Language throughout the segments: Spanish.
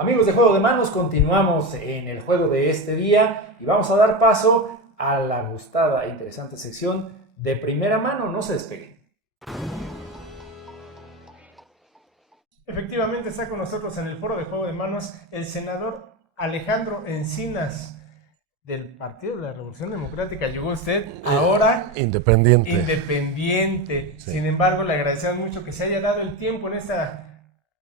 Amigos de Juego de Manos, continuamos en el juego de este día y vamos a dar paso a la gustada e interesante sección de primera mano. No se despeguen. Efectivamente está con nosotros en el foro de Juego de Manos el senador Alejandro Encinas del Partido de la Revolución Democrática. Llegó usted ahora independiente. Sí. Sin embargo, le agradecemos mucho que se haya dado el tiempo en esta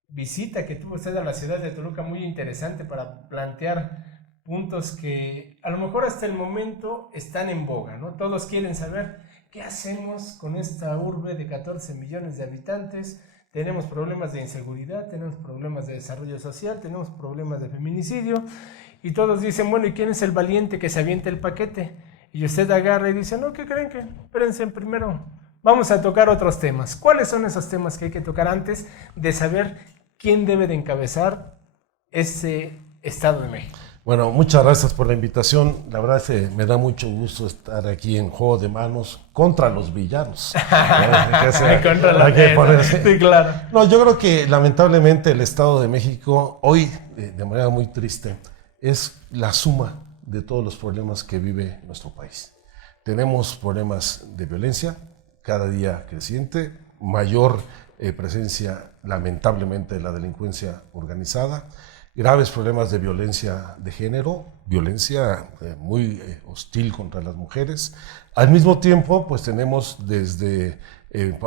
visita que tuvo usted a la ciudad de Toluca, muy interesante para plantear puntos que a lo mejor hasta el momento están en boga, ¿no? Todos quieren saber qué hacemos con esta urbe de 14 millones de habitantes. Tenemos problemas de inseguridad, tenemos problemas de desarrollo social, tenemos problemas de feminicidio y todos dicen, bueno, ¿y quién es el valiente que se avienta el paquete? Y usted agarra y dice, no, ¿qué creen? Que espérense primero, vamos a tocar otros temas. ¿Cuáles son esos temas que hay que tocar antes de saber quién debe de encabezar ese Estado de México? Bueno, muchas gracias por la invitación. La verdad es que me da mucho gusto estar aquí en Juego de Manos contra los villanos. Contra la sí, claro. No, yo creo que lamentablemente el Estado de México hoy, de manera muy triste, es la suma de todos los problemas que vive nuestro país. Tenemos problemas de violencia, cada día creciente, mayor presencia lamentablemente de la delincuencia organizada, graves problemas de violencia de género, violencia muy hostil contra las mujeres. Al mismo tiempo, pues tenemos desde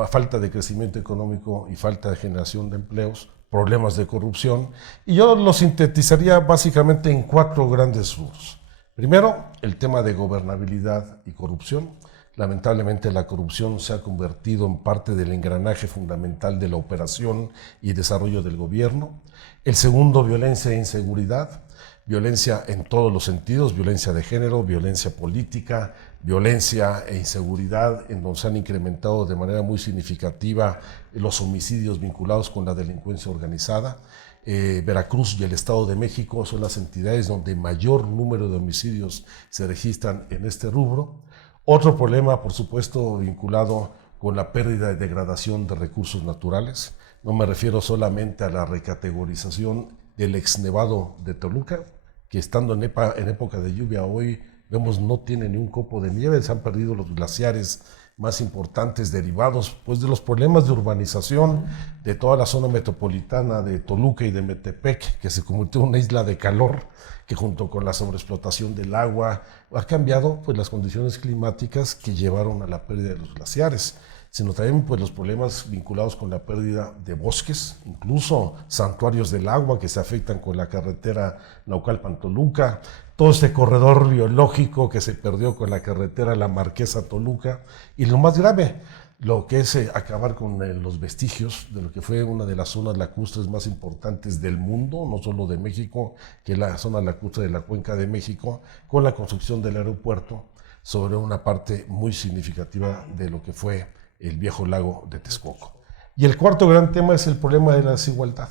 falta de crecimiento económico y falta de generación de empleos, problemas de corrupción, y yo lo sintetizaría básicamente en 4 grandes rubros. Primero, el tema de gobernabilidad y corrupción. Lamentablemente la corrupción se ha convertido en parte del engranaje fundamental de la operación y desarrollo del gobierno. El segundo, violencia e inseguridad, violencia en todos los sentidos, violencia de género, violencia política, violencia e inseguridad, en donde se han incrementado de manera muy significativa los homicidios vinculados con la delincuencia organizada. Veracruz y el Estado de México son las entidades donde mayor número de homicidios se registran en este rubro. Otro problema, por supuesto, vinculado con la pérdida y degradación de recursos naturales. No me refiero solamente a la recategorización del exnevado de Toluca, que estando en época de lluvia hoy, vemos no tiene ni un copo de nieve, se han perdido los glaciares más importantes derivados pues, de los problemas de urbanización de toda la zona metropolitana de Toluca y de Metepec, que se convirtió en una isla de calor, que junto con la sobreexplotación del agua ha cambiado pues, las condiciones climáticas que llevaron a la pérdida de los glaciares, sino también pues, los problemas vinculados con la pérdida de bosques, incluso santuarios del agua que se afectan con la carretera Naucalpan-Toluca, todo este corredor biológico que se perdió con la carretera La Marquesa-Toluca, y lo más grave, lo que es acabar con los vestigios de lo que fue una de las zonas lacustres más importantes del mundo, no solo de México, que es la zona lacustre de la Cuenca de México, con la construcción del aeropuerto sobre una parte muy significativa de lo que fue el viejo lago de Texcoco. Y el cuarto gran tema es el problema de la desigualdad,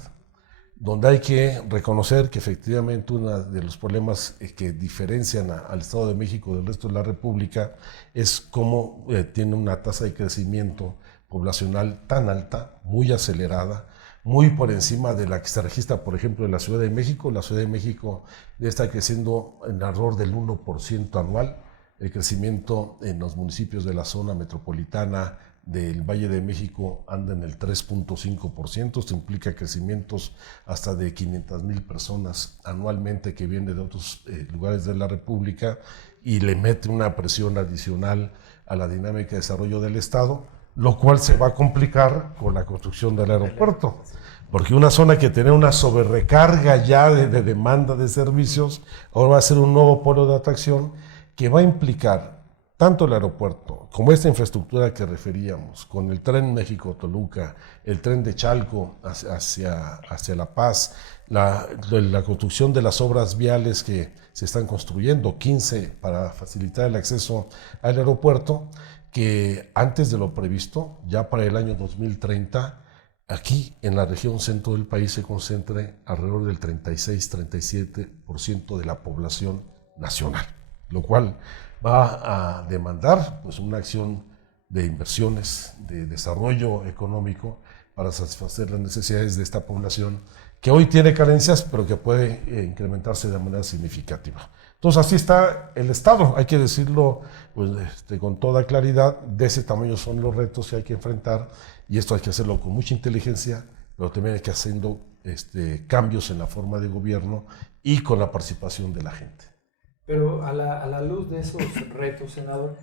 donde hay que reconocer que efectivamente uno de los problemas que diferencian al Estado de México del resto de la República es cómo tiene una tasa de crecimiento poblacional tan alta, muy acelerada, muy por encima de la que se registra, por ejemplo, en la Ciudad de México. La Ciudad de México está creciendo en alrededor del 1% anual. El crecimiento en los municipios de la zona metropolitana del Valle de México anda en el 3.5%, esto implica crecimientos hasta de 500,000 personas anualmente que vienen de otros lugares de la República y le mete una presión adicional a la dinámica de desarrollo del Estado, lo cual se va a complicar con la construcción del aeropuerto, porque una zona que tenía una sobrerecarga ya de demanda de servicios, ahora va a ser un nuevo polo de atracción que va a implicar tanto el aeropuerto como esta infraestructura que referíamos, con el tren México-Toluca, el tren de Chalco hacia La Paz, la construcción de las obras viales que se están construyendo, 15 para facilitar el acceso al aeropuerto, que antes de lo previsto, ya para el año 2030, aquí en la región centro del país se concentre alrededor del 36-37% de la población nacional, lo cual va a demandar pues, una acción de inversiones, de desarrollo económico, para satisfacer las necesidades de esta población que hoy tiene carencias, pero que puede incrementarse de manera significativa. Entonces así está el Estado, hay que decirlo pues, con toda claridad, de ese tamaño son los retos que hay que enfrentar, y esto hay que hacerlo con mucha inteligencia, pero también hay que haciendo cambios en la forma de gobierno y con la participación de la gente. Pero a la luz de esos retos, senador,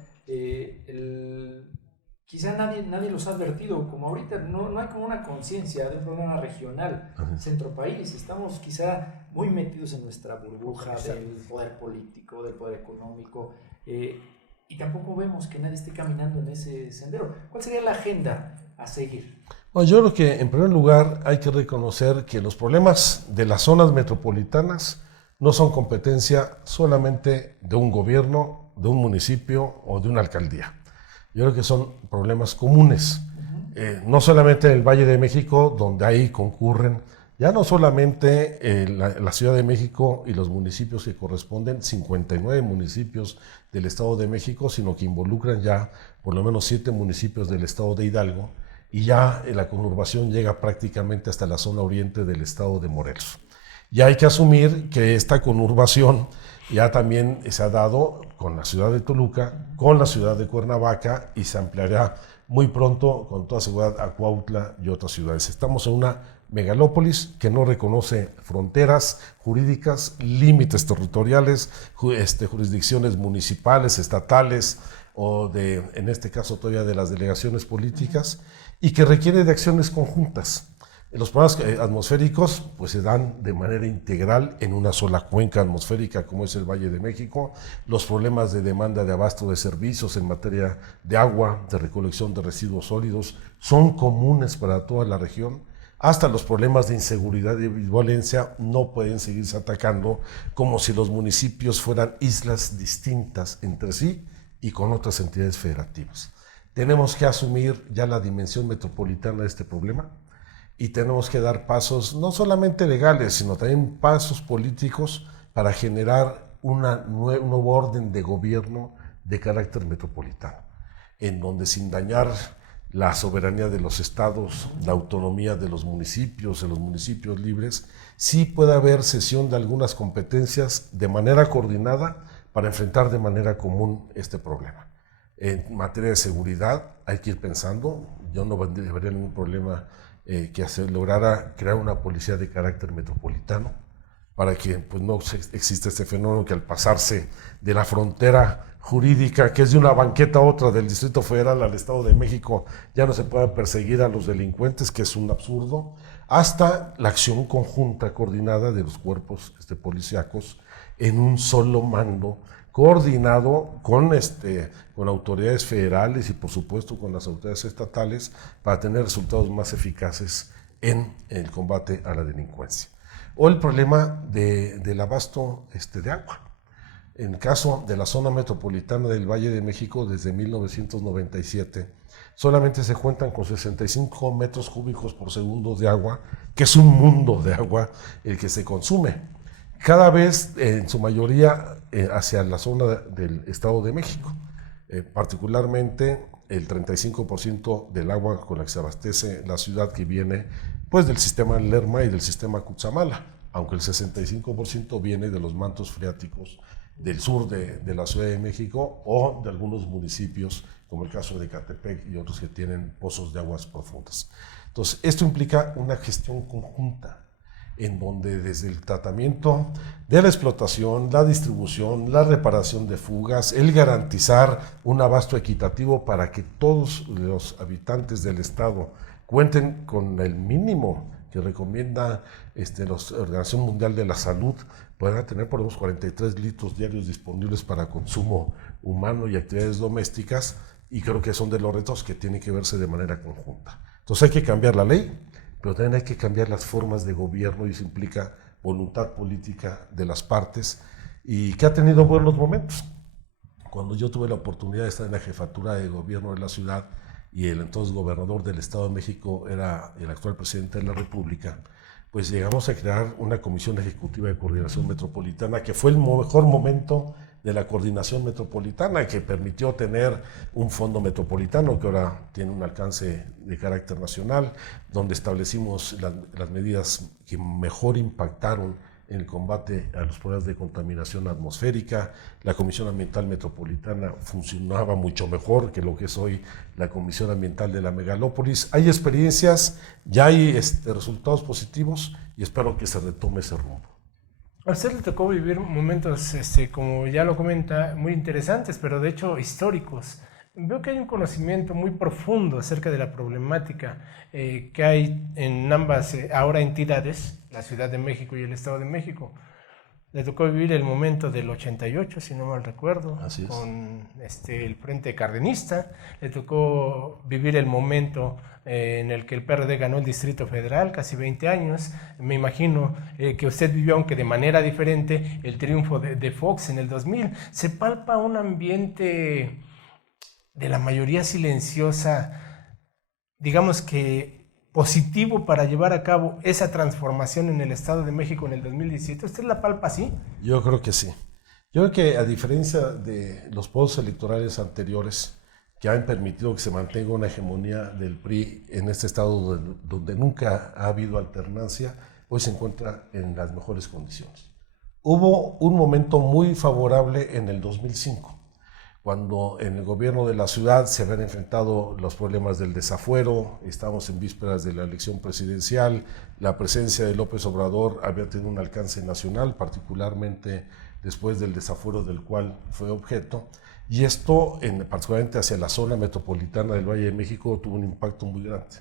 quizá nadie los ha advertido, como ahorita no hay como una conciencia de un problema regional, centro-país. Estamos quizá muy metidos en nuestra burbuja del poder político, del poder económico, y tampoco vemos que nadie esté caminando en ese sendero. ¿Cuál sería la agenda a seguir? Bueno, yo creo que en primer lugar hay que reconocer que los problemas de las zonas metropolitanas no son competencia solamente de un gobierno, de un municipio o de una alcaldía. Yo creo que son problemas comunes, no solamente en el Valle de México, donde ahí concurren, ya no solamente la Ciudad de México y los municipios que corresponden, 59 municipios del Estado de México, sino que involucran ya por lo menos 7 municipios del Estado de Hidalgo, y ya la conurbación llega prácticamente hasta la zona oriente del Estado de Morelos. Y hay que asumir que esta conurbación ya también se ha dado con la ciudad de Toluca, con la ciudad de Cuernavaca, y se ampliará muy pronto, con toda seguridad, a Cuautla y otras ciudades. Estamos en una megalópolis que no reconoce fronteras jurídicas, límites territoriales, jurisdicciones municipales, estatales, o en este caso todavía de las delegaciones políticas, y que requiere de acciones conjuntas. Los problemas atmosféricos pues, se dan de manera integral en una sola cuenca atmosférica como es el Valle de México. Los problemas de demanda de abasto de servicios en materia de agua, de recolección de residuos sólidos, son comunes para toda la región. Hasta los problemas de inseguridad y violencia no pueden seguirse atacando como si los municipios fueran islas distintas entre sí y con otras entidades federativas. Tenemos que asumir ya la dimensión metropolitana de este problema, y tenemos que dar pasos no solamente legales, sino también pasos políticos para generar un nuevo orden de gobierno de carácter metropolitano, en donde sin dañar la soberanía de los estados, la autonomía de los municipios, de los municipios libres, sí puede haber cesión de algunas competencias de manera coordinada para enfrentar de manera común este problema. En materia de seguridad hay que ir pensando, yo no vería ningún problema que lograra crear una policía de carácter metropolitano para que pues, no exista este fenómeno que al pasarse de la frontera jurídica, que es de una banqueta a otra, del Distrito Federal al Estado de México, ya no se pueda perseguir a los delincuentes, que es un absurdo, hasta la acción conjunta coordinada de los cuerpos policíacos en un solo mando, coordinado con autoridades federales y por supuesto con las autoridades estatales para tener resultados más eficaces en el combate a la delincuencia. O el problema del abasto de agua. En el caso de la zona metropolitana del Valle de México, desde 1997, solamente se cuentan con 65 metros cúbicos por segundo de agua, que es un mundo de agua el que se consume. Cada vez, en su mayoría, hacia la zona del Estado de México. Particularmente, el 35% del agua con la que se abastece la ciudad que viene pues, del sistema Lerma y del sistema Cutzamala, aunque el 65% viene de los mantos freáticos del sur de la Ciudad de México o de algunos municipios, como el caso de Ecatepec y otros que tienen pozos de aguas profundas. Entonces, esto implica una gestión conjunta, en donde desde el tratamiento de la explotación, la distribución, la reparación de fugas, el garantizar un abasto equitativo para que todos los habitantes del Estado cuenten con el mínimo que recomienda la Organización Mundial de la Salud, puedan tener por lo menos 43 litros diarios disponibles para consumo humano y actividades domésticas, y creo que son de los retos que tienen que verse de manera conjunta. Entonces hay que cambiar la ley, pero también hay que cambiar las formas de gobierno, y eso implica voluntad política de las partes, y que ha tenido buenos momentos. Cuando yo tuve la oportunidad de estar en la jefatura de gobierno de la ciudad, y el entonces gobernador del Estado de México era el actual presidente de la República, pues llegamos a crear una comisión ejecutiva de coordinación metropolitana, que fue el mejor momento de la coordinación metropolitana, que permitió tener un fondo metropolitano que ahora tiene un alcance de carácter nacional, donde establecimos las medidas que mejor impactaron en el combate a los problemas de contaminación atmosférica. La Comisión Ambiental Metropolitana funcionaba mucho mejor que lo que es hoy la Comisión Ambiental de la Megalópolis. Hay experiencias, ya hay resultados positivos y espero que se retome ese rumbo. A usted le tocó vivir momentos, como ya lo comenta, muy interesantes, pero de hecho históricos. Veo que hay un conocimiento muy profundo acerca de la problemática que hay en ambas ahora entidades, la Ciudad de México y el Estado de México. Le tocó vivir el momento del 88, si no mal recuerdo, con el Frente Cardenista. Le tocó vivir el momento en el que el PRD ganó el Distrito Federal, casi 20 años. Me imagino que usted vivió, aunque de manera diferente, el triunfo de Fox en el 2000. Se palpa un ambiente de la mayoría silenciosa, digamos que positivo para llevar a cabo esa transformación en el Estado de México en el 2017. ¿Usted la palpa así? Yo creo que sí. Yo creo que, a diferencia de los procesos electorales anteriores que han permitido que se mantenga una hegemonía del PRI en este estado donde nunca ha habido alternancia, hoy se encuentra en las mejores condiciones. Hubo un momento muy favorable en el 2005, cuando en el gobierno de la ciudad se habían enfrentado los problemas del desafuero, estábamos en vísperas de la elección presidencial, la presencia de López Obrador había tenido un alcance nacional, particularmente después del desafuero del cual fue objeto, y esto, particularmente hacia la zona metropolitana del Valle de México, tuvo un impacto muy grande.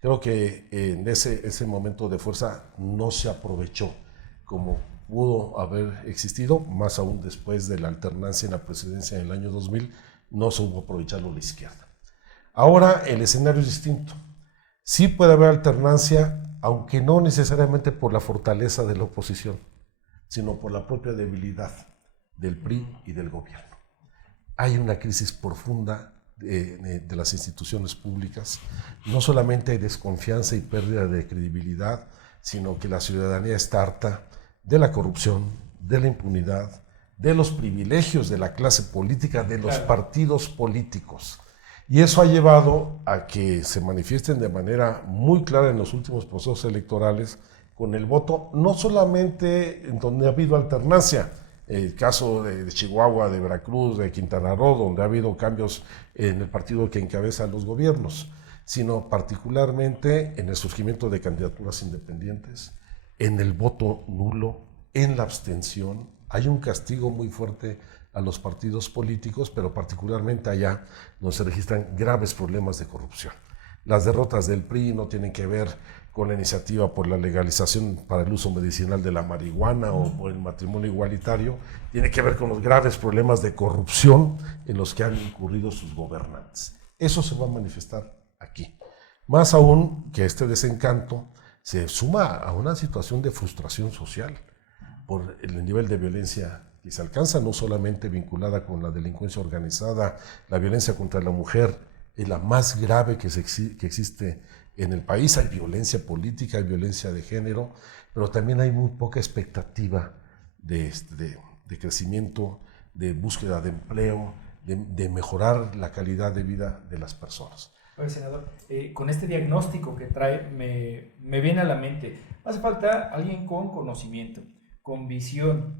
Creo que en ese momento de fuerza no se aprovechó como pudo haber existido, más aún después de la alternancia en la presidencia en el año 2000, no se hubo aprovecharlo la izquierda. Ahora el escenario es distinto. Sí puede haber alternancia, aunque no necesariamente por la fortaleza de la oposición, sino por la propia debilidad del PRI y del gobierno. Hay una crisis profunda de las instituciones públicas. No solamente hay desconfianza y pérdida de credibilidad, sino que la ciudadanía está harta de la corrupción, de la impunidad, de los privilegios de la clase política, de los partidos políticos. Y eso ha llevado a que se manifiesten de manera muy clara en los últimos procesos electorales con el voto, no solamente en donde ha habido alternancia, el caso de Chihuahua, de Veracruz, de Quintana Roo, donde ha habido cambios en el partido que encabeza los gobiernos, sino particularmente en el surgimiento de candidaturas independientes, en el voto nulo, en la abstención. Hay un castigo muy fuerte a los partidos políticos, pero particularmente allá donde se registran graves problemas de corrupción. Las derrotas del PRI no tienen que ver con la iniciativa por la legalización para el uso medicinal de la marihuana o por el matrimonio igualitario, tiene que ver con los graves problemas de corrupción en los que han incurrido sus gobernantes. Eso se va a manifestar aquí. Más aún que este desencanto se suma a una situación de frustración social por el nivel de violencia que se alcanza, no solamente vinculada con la delincuencia organizada. La violencia contra la mujer es la más grave que existe en el país. Hay violencia política, hay violencia de género, pero también hay muy poca expectativa de crecimiento, de búsqueda de empleo, de mejorar la calidad de vida de las personas. Oye, senador, con este diagnóstico que trae, me viene a la mente, hace falta alguien con conocimiento, con visión,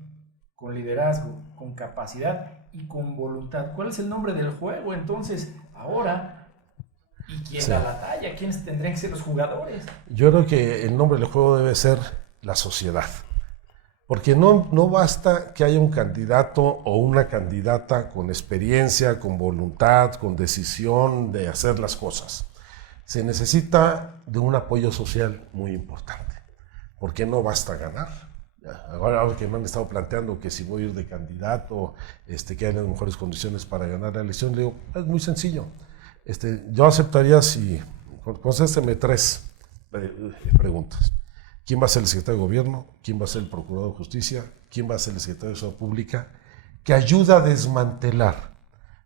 con liderazgo, con capacidad y con voluntad. ¿Cuál es el nombre del juego entonces ahora? ¿Y quién da la talla? ¿Quiénes tendrían que ser los jugadores? Yo creo que el nombre del juego debe ser la sociedad. Porque no basta que haya un candidato o una candidata con experiencia, con voluntad, con decisión de hacer las cosas. Se necesita de un apoyo social muy importante, porque no basta ganar. Ahora que me han estado planteando que si voy a ir de candidato, que hay las mejores condiciones para ganar la elección, le digo, es muy sencillo. Yo aceptaría si contésteme 3 preguntas. ¿Quién va a ser el secretario de Gobierno? ¿Quién va a ser el Procurador de Justicia? ¿Quién va a ser el secretario de Seguridad Pública? Que ayuda a desmantelar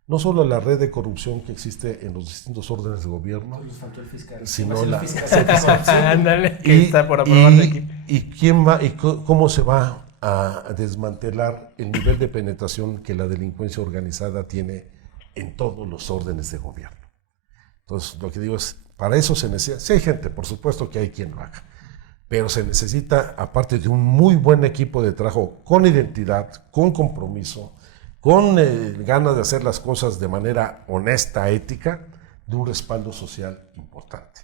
no solo la red de corrupción que existe en los distintos órdenes de gobierno, sino Ándale, que está por aprobar de aquí. ¿Y cómo se va a desmantelar el nivel de penetración que la delincuencia organizada tiene en todos los órdenes de gobierno. Entonces, lo que digo es, para eso se necesita, si hay gente, por supuesto que hay quien lo haga, pero se necesita, aparte de un muy buen equipo de trabajo, con identidad, con compromiso, con ganas de hacer las cosas de manera honesta, ética, de un respaldo social importante.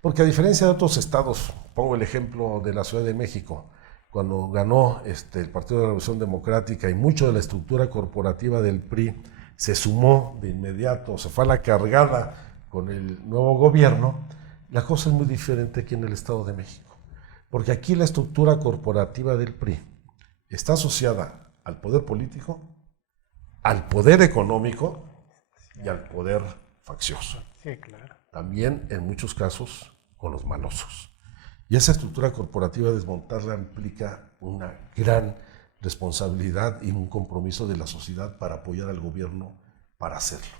Porque a diferencia de otros estados, pongo el ejemplo de la Ciudad de México, cuando ganó el Partido de la Revolución Democrática y mucho de la estructura corporativa del PRI se sumó de inmediato, se fue a la cargada con el nuevo gobierno, la cosa es muy diferente aquí en el Estado de México. Porque aquí la estructura corporativa del PRI está asociada al poder político, al poder económico y al poder faccioso. Sí, claro. También, en muchos casos, con los malosos. Y esa estructura corporativa, desmontarla implica una gran responsabilidad y un compromiso de la sociedad para apoyar al gobierno para hacerlo.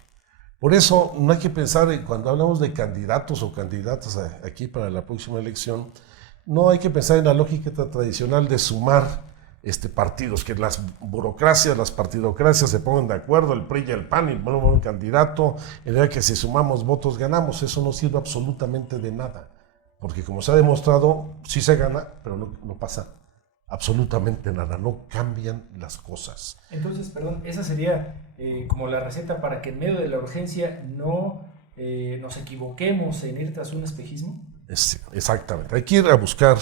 Por eso, no hay que pensar, cuando hablamos de candidatos o candidatas aquí para la próxima elección, no hay que pensar en la lógica tradicional de sumar partidos, que las burocracias, las partidocracias se pongan de acuerdo, el PRI y el PAN, y ponemos un candidato, y de que si sumamos votos ganamos. Eso no sirve absolutamente de nada, porque como se ha demostrado, sí se gana, pero no pasa absolutamente nada, no cambian las cosas. Entonces, perdón, esa sería como la receta para que en medio de la urgencia no nos equivoquemos en ir tras un espejismo. Exactamente, hay que ir a buscar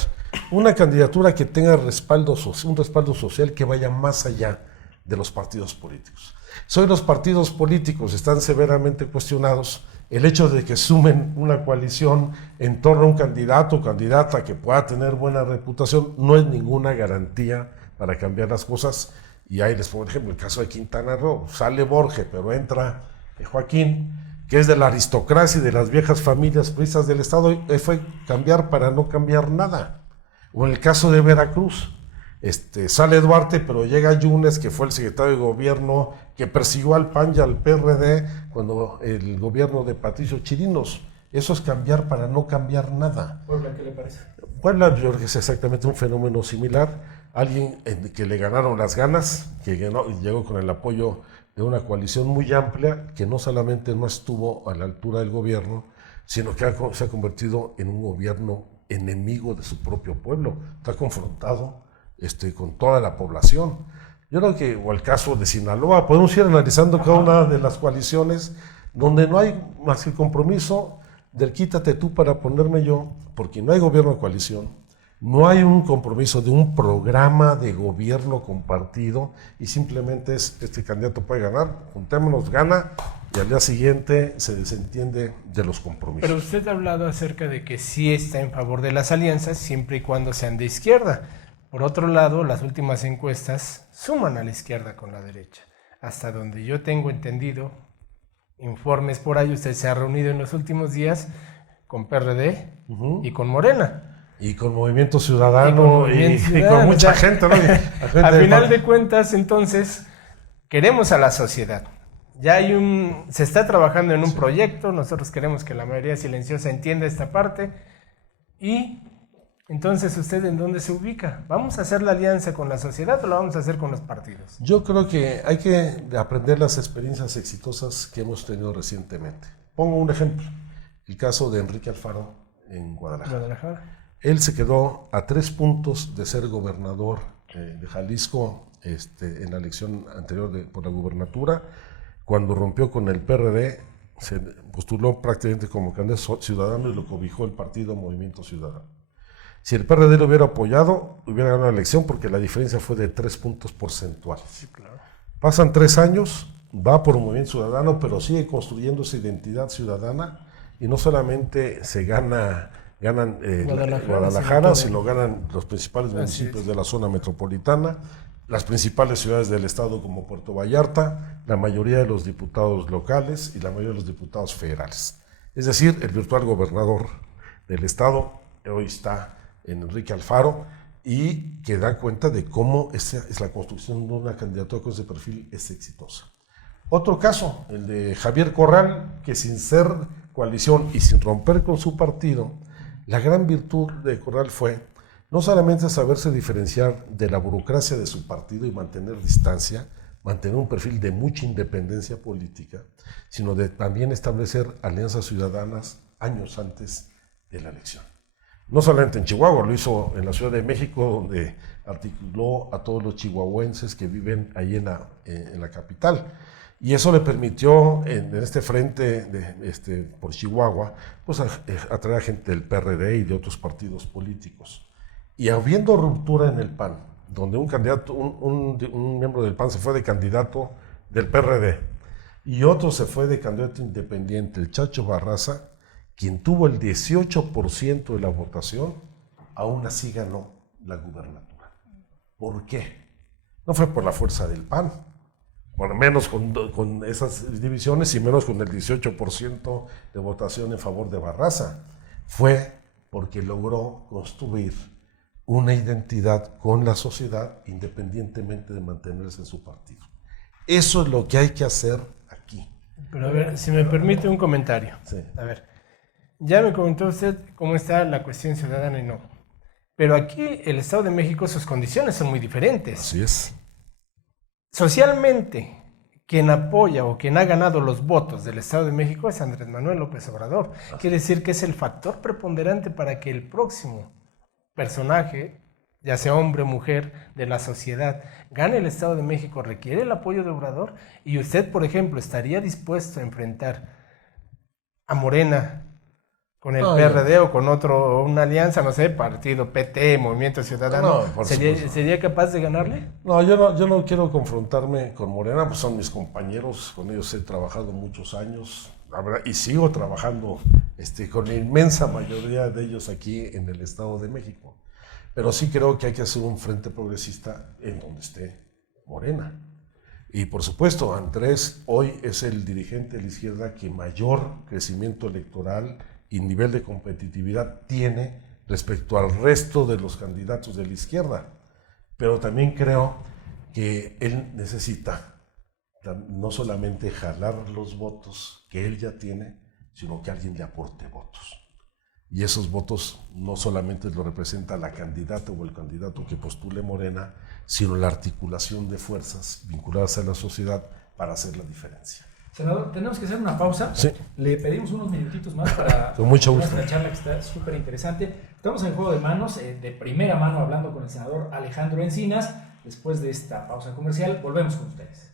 una candidatura que tenga un respaldo social que vaya más allá de los partidos políticos. Si hoy los partidos políticos están severamente cuestionados, el hecho de que sumen una coalición en torno a un candidato o candidata que pueda tener buena reputación no es ninguna garantía para cambiar las cosas. Y ahí les pongo el ejemplo, el caso de Quintana Roo, sale Borges, pero entra Joaquín, que es de la aristocracia y de las viejas familias priistas del Estado, y fue cambiar para no cambiar nada. O en el caso de Veracruz, sale Duarte, pero llega Yunes, que fue el secretario de gobierno, que persiguió al PAN y al PRD cuando el gobierno de Patricio Chirinos. Eso es cambiar para no cambiar nada. ¿Puebla qué le parece? Puebla, yo creo que es exactamente un fenómeno similar. Alguien que le ganaron las ganas, que llegó con el apoyo de una coalición muy amplia, que no solamente no estuvo a la altura del gobierno, sino que se ha convertido en un gobierno enemigo de su propio pueblo. Está confrontado con toda la población. Yo creo que, o el caso de Sinaloa, podemos ir analizando cada una de las coaliciones donde no hay más que el compromiso del quítate tú para ponerme yo, porque no hay gobierno de coalición. No hay un compromiso de un programa de gobierno compartido y simplemente es, este candidato puede ganar, juntémonos, gana y al día siguiente se desentiende de los compromisos. Pero usted ha hablado acerca de que sí está en favor de las alianzas siempre y cuando sean de izquierda. Por otro lado, las últimas encuestas suman a la izquierda con la derecha. Hasta donde yo tengo entendido, informes por ahí, usted se ha reunido en los últimos días con PRD y con Morena. Y con Movimiento Ciudadano y con mucha gente, ¿no? Al final de cuentas, entonces, queremos a la sociedad. Ya se está trabajando en un proyecto, nosotros queremos que la mayoría silenciosa entienda esta parte. Y entonces, ¿usted en dónde se ubica? ¿Vamos a hacer la alianza con la sociedad o la vamos a hacer con los partidos? Yo creo que hay que aprender las experiencias exitosas que hemos tenido recientemente. Pongo un ejemplo, el caso de Enrique Alfaro en Guadalajara. Él se quedó a 3 puntos de ser gobernador de Jalisco en la elección anterior por la gubernatura. Cuando rompió con el PRD, se postuló prácticamente como candidato ciudadano y lo cobijó el partido Movimiento Ciudadano. Si el PRD lo hubiera apoyado, hubiera ganado la elección porque la diferencia fue de 3 puntos porcentuales. Sí, claro. Pasan 3 años, va por Movimiento Ciudadano, pero sigue construyendo esa identidad ciudadana y no solamente ganan Guadalajara, sino ganan los principales municipios de la zona metropolitana, las principales ciudades del estado como Puerto Vallarta, la mayoría de los diputados locales y la mayoría de los diputados federales. Es decir, el virtual gobernador del estado hoy está en Enrique Alfaro y que da cuenta de cómo esa es la construcción de una candidatura con ese perfil es exitosa. Otro caso, el de Javier Corral, que sin ser coalición y sin romper con su partido, la gran virtud de Corral fue no solamente saberse diferenciar de la burocracia de su partido y mantener distancia, mantener un perfil de mucha independencia política, sino de también establecer alianzas ciudadanas años antes de la elección. No solamente en Chihuahua, lo hizo en la Ciudad de México, donde articuló a todos los chihuahuenses que viven ahí en la capital. Y eso le permitió, en este frente por Chihuahua, pues atraer a gente del PRD y de otros partidos políticos. Y habiendo ruptura en el PAN, donde un candidato, un miembro del PAN se fue de candidato del PRD y otro se fue de candidato independiente, el Chacho Barraza, quien tuvo el 18% de la votación, aún así ganó la gubernatura. ¿Por qué? No fue por la fuerza del PAN, por lo menos con esas divisiones y menos con el 18% de votación en favor de Barraza. Fue porque logró construir una identidad con la sociedad independientemente de mantenerse en su partido. Eso es lo que hay que hacer aquí. Pero a ver, si me permite un comentario. Sí. A ver, ya me comentó usted cómo está la cuestión ciudadana y no. Pero aquí el Estado de México, sus condiciones son muy diferentes. Así es. Socialmente, quien apoya o quien ha ganado los votos del Estado de México es Andrés Manuel López Obrador. Quiere decir que es el factor preponderante para que el próximo personaje, ya sea hombre o mujer, de la sociedad, gane el Estado de México, requiere el apoyo de Obrador. Y usted, por ejemplo, estaría dispuesto a enfrentar a Morena con el PRD o con una alianza, no sé, partido PT, Movimiento Ciudadano, ¿sería capaz de ganarle? No, yo no quiero confrontarme con Morena, pues son mis compañeros, con ellos he trabajado muchos años, y sigo trabajando con la inmensa mayoría de ellos aquí en el Estado de México. Pero sí creo que hay que hacer un frente progresista en donde esté Morena. Y por supuesto, Andrés hoy es el dirigente de la izquierda que mayor crecimiento electoral y nivel de competitividad tiene respecto al resto de los candidatos de la izquierda. Pero también creo que él necesita no solamente jalar los votos que él ya tiene, sino que alguien le aporte votos. Y esos votos no solamente lo representa la candidata o el candidato que postule Morena, sino la articulación de fuerzas vinculadas a la sociedad para hacer la diferencia. Senador, tenemos que hacer una pausa. Sí. Le pedimos unos minutitos más para con mucho gusto. Nuestra charla que está súper interesante. Estamos en Juego de Manos, de primera mano, hablando con el senador Alejandro Encinas. Después de esta pausa comercial, volvemos con ustedes.